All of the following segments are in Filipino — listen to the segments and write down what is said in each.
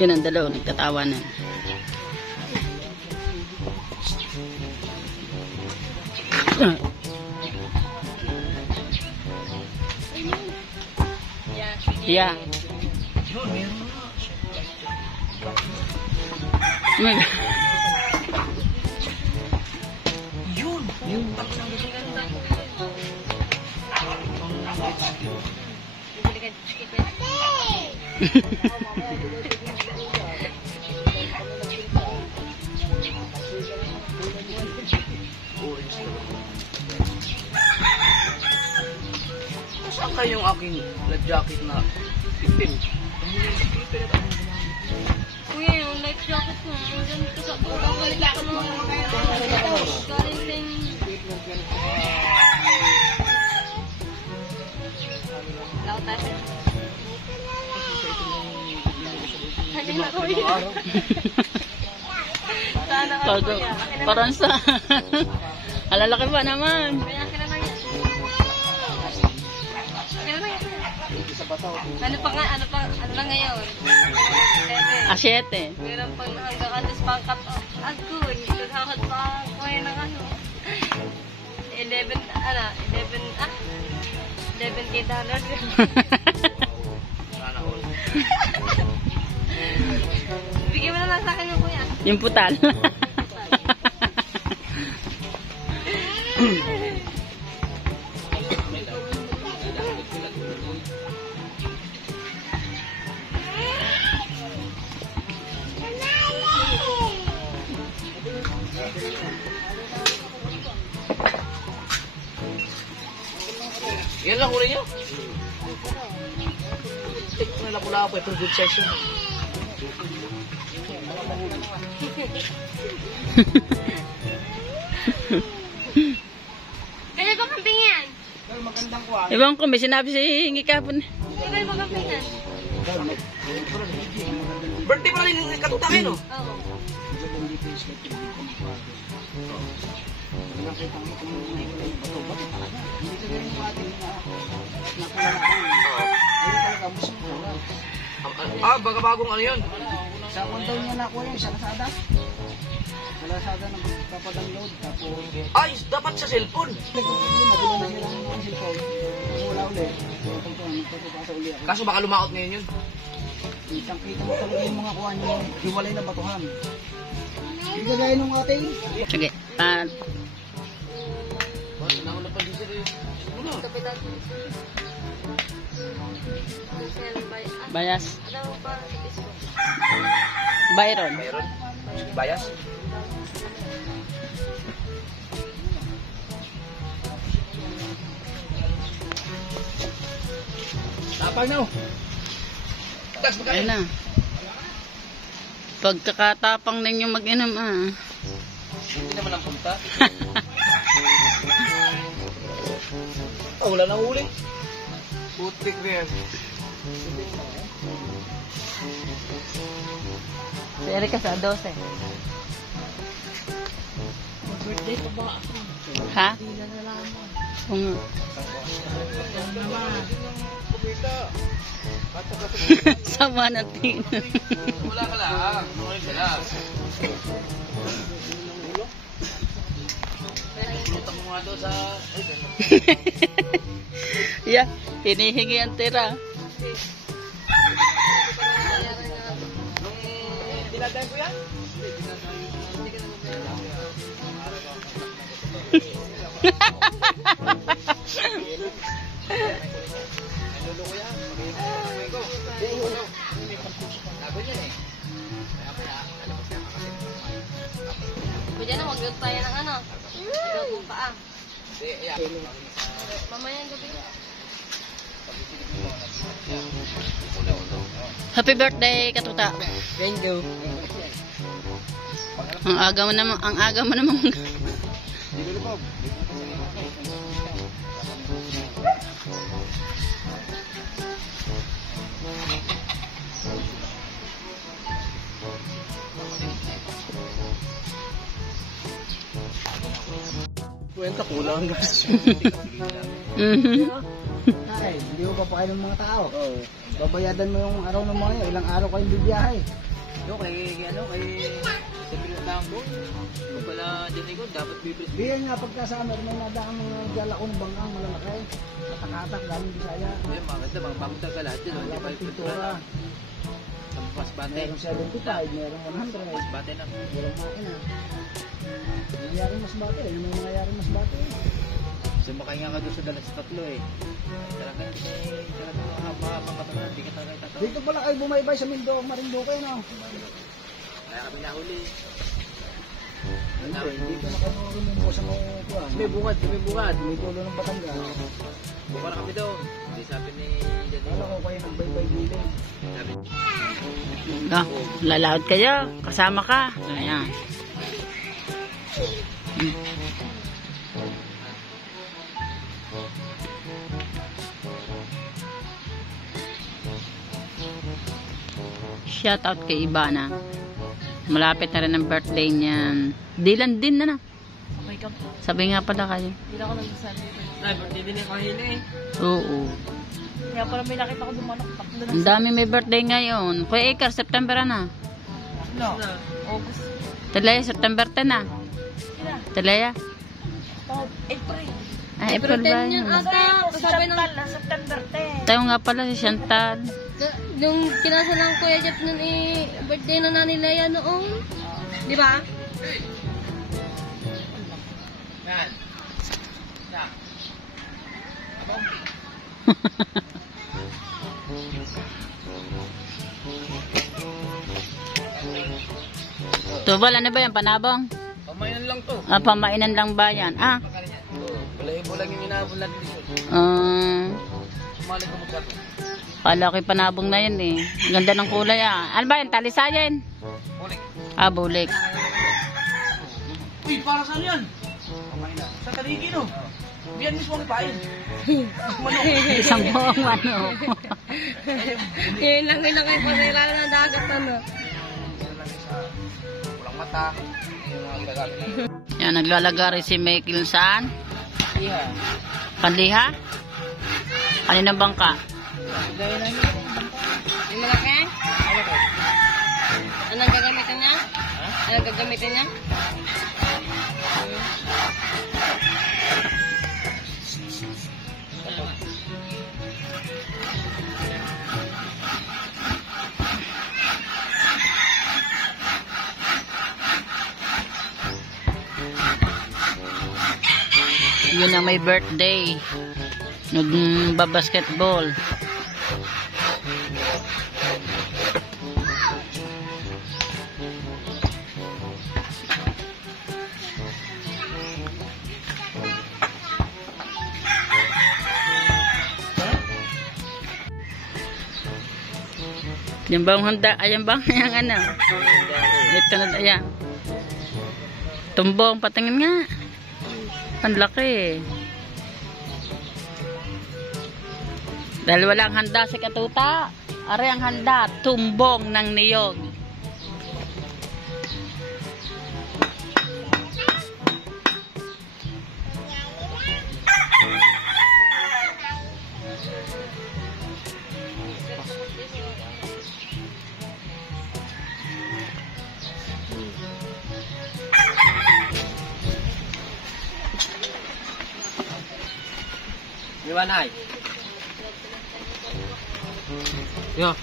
Yun ang dalawa, nagtatawanan. Yeah. Yun. Saan kayo yung aking life jacket na itim? Kuya, yung life jacket mo, ganito sa ulang galing ka mo. Galing din. Laot tayo. Hindi na kuya. Sana ka kuya. Parang sa... Alalaki ba naman? Kaya ka na lang yan. Kaya na lang yan. Ano lang ngayon? 7. Meron pang hanggang alas pang cut off. Agoy, kakakot pa kuya ng ano. 11K dollars. Bigyan mo na lang sa akin yung kuya. Yung putal. Yan lang huli nyo. Tik na napula ako ito good session. Kaya ba camping yan? Magandang kuha. Ibang ko, may sinabi si Hingi kapon. Kaya ba camping yan? Birthday pa rin yung katutakin, no? Oo. Baga bagong ano yun? Sa daw niya nakuha yun, sa Lazada. Sa Lazada na magpapadownload. Tapos, Ay, dapat sa cellphone. madula na nila ng cellphone. Wala ulit. Magpapasa ulit ako. Kaso baka lumaot ngayon yun. Kitang-kita mo talaga yung mga kuha niyo. Hiwalay na batuhan. Hindi gaya nung ating. Sige. Kapitan. Bayas. Ano pa? Byron. Mayroon. Bayas. Tapang na. Tags mo Ayun na. Pagkakatapang ninyo mag-inom Hindi naman ang punta. Wala nang huli. Putik na yan. Si Erika sa 12. Birthday pa ba? Ha? Hindi na nalaman. Kung... Sama natin. Wala ka lang. Ano ka lang. Punta mo nga doon sa... Yeah, hinihingi ang tira. Dinadayan ko yan? Pwede na, mag-gag tayo ng ano. Mag-gag mong paa. Mamaya yung gabi. Happy birthday, Katuta. Thank you. Ang aga mo naman. Kwenta kulang ang gas. Ay, hindi mo papakain ng mga tao. Babayadan mo yung araw ng mga yun. Ilang araw kayong bibiyahe. Yo, kay sabi ng tambo. Kung pala dinigo, dapat bibili. Biyan nga pagkasama, may nadaan mga jalakon bangkang malalaki. Katakatak galing Bisaya. Ayun, maganda, mga pamunta ka lahat yun. Wala pang pintura. Mas bate. Meron 75, meron 100. Mas bate na. Walang makina. Nangyari mas bate, yun ang nangyari mas bate. Sumakay nga ka doon sa dalas tatlo eh. Talagang mahapang kataman, hindi ka talaga tatawa. Dito pala kayo bumaybay sa Marinduque, no? Kaya kami nahuli. Hindi ko nakanurumumbo sa mga kuwan. May bukad. May tulo ng Batangas. Buka na kami doon. Hindi sabi ni Janine. Kala ko kayo nagbaybay dito. Sabi, Ah, lalaot kayo. Kasama ka. Ayan. Shout out kay Ibana. Malapit na rin ang birthday niyan. Dilan din na na. Okay ka. Sabi nga pala kayo. Hindi na ako nagsasabi. ay, birthday din yung kahina eh. Oo. Kaya pala may nakita ko dumanok. Tatlo na Ang dami may birthday ngayon. Kuya Iker, September na. No. August. Talaya, September 10 na. Sila. Talaya. April. Ay, April ba yun? Sabi ng September 10. Tayo nga pala si Chantal. Yung kinasa ng Kuya Jeff nun birthday na nani Leia noong. Di ba? Yan. Yan. Tubal, ano ba yan? Panabong? Pamayanan lang to. Ah, pamainan lang ba yan? Ah. Balahibo lang yung inaabol natin dito. Sumali ko magkato. Kala ko'y panabong na yan eh. Ganda ng kulay ah. Ano ba yan? Talisayan? Ulit. Ah, bulik. Uy, para saan yan? Sa kaligi no? Yan mismo ang pain. Isang buong ano. Yun lang yung nakipasira na dagat ano. Walang mata. Yung mga itagal. Yan, naglalagari si Michael saan? Iya. Panliha? Kaninang bangka? Gaya na yun. Yung malaki? Ano ko? Anong gagamitin niya? Anong gagamitin niya? Yun ang may birthday. Nagbabasketball. Yan ba ang handa? Ayan ba? Ayan ano? Ito na, ayan. Tumbong, patingin nga. Ang laki. Dahil walang handa si Katuta. Are ang handa, tumbong ng niyog. Iwanay. Yo.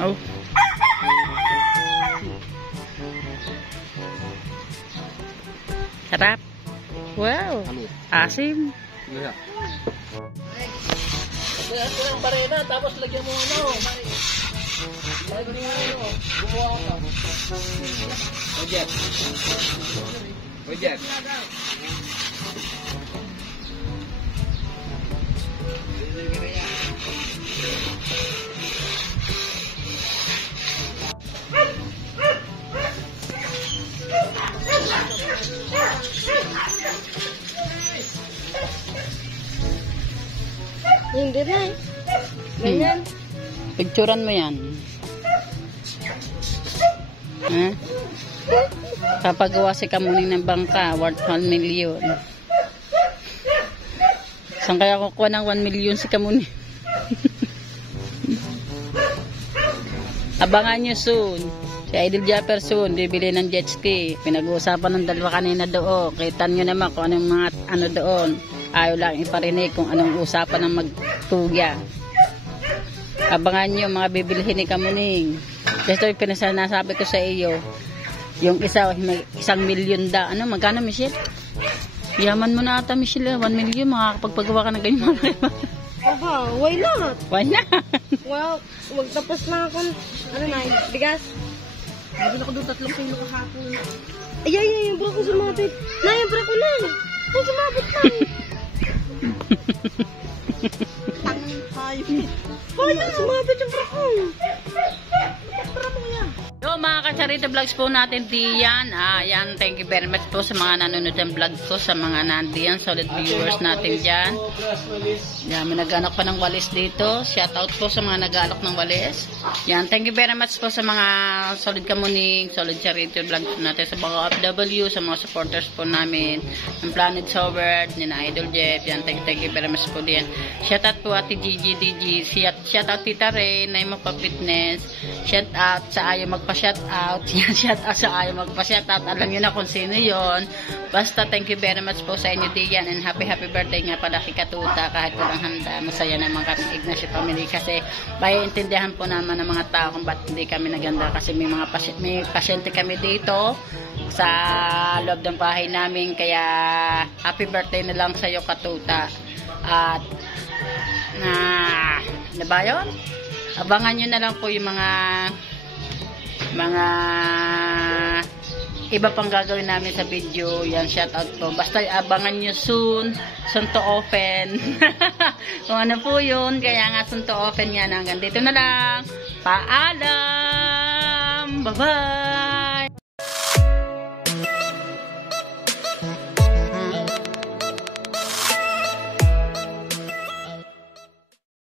Oh. Sarap. Wow. Asim. Yeah. Kaya ito ng barena, tapos lagyan mo ano. Lagyan mo ano. Gumawa ka. Ojet. Ojet. Hindi na eh. Ganyan. Picturean mo yan. Ha? Papagawa si Kamuning ng bangka worth 1 million. Saan kaya kukuha ng 1 million si Kamuni? Abangan nyo soon. Si Idol Japper soon, bibili ng jet ski. Pinag-uusapan ng dalawa kanina doon. Kita nyo naman kung anong mga ano doon. Ayaw lang iparinig kung anong usapan ng magtugya. Abangan nyo mga bibilihin ni Kamuning. Ito yung pinasanasabi ko sa iyo. Yung isa, may 1 million da. Ano, magkano Michelle? Yaman mo na ata Michelle. 1 million, makakapagpagawa ka ng ganyan. Aba, why not? Why not? Well, magtapos na ako. Ano na, bigas? Hindi na ko doon 3 kilo kahapon. Ay, yung bra ko sumabit. Na, yung bra ko na. Ay, sumabit na. Tangin tayo. Ay, sumabit yung bra ko. So mga Kacharito Vlogs po natin diyan. Yan, thank you very much po sa mga nanonood ng vlog ko, sa mga nandiyan, solid viewers natin dyan. Yan, may nag-alok pa ng walis dito. Shout out po sa mga nag-alok ng walis. Yan, thank you very much po sa mga solid Kamuning, solid Charito Vlogs natin, sa mga OFW, sa mga supporters po namin, ng Planet Sovereign, ni na Idol Jeff. Yan, thank you very much po diyan. Shout out po Ate Gigi DG. Shout out Tita Ray, na yung magpa-fitness. Shout out sa ayaw magpa-shout out. Yan, shout out sa ayaw magpa-shout out. Alam nyo na kung sino yon. Basta thank you very much po sa inyo diyan, and happy birthday nga pala kay Katuta. Kahit walang handa, masaya naman kami Ignacio family, kasi maiintindihan po naman ng mga tao kung ba't hindi kami naganda, kasi may mga pasyente kami dito sa loob ng bahay namin. Kaya happy birthday na lang sa iyo Katuta. At na ba yun? Abangan nyo na lang po yung mga iba pang gagawin namin sa video. Yan, shout out po. Basta abangan nyo soon to open. Kung ano po yun. Kaya nga soon to open yan. Hanggang dito na lang. Paalam! Bye-bye!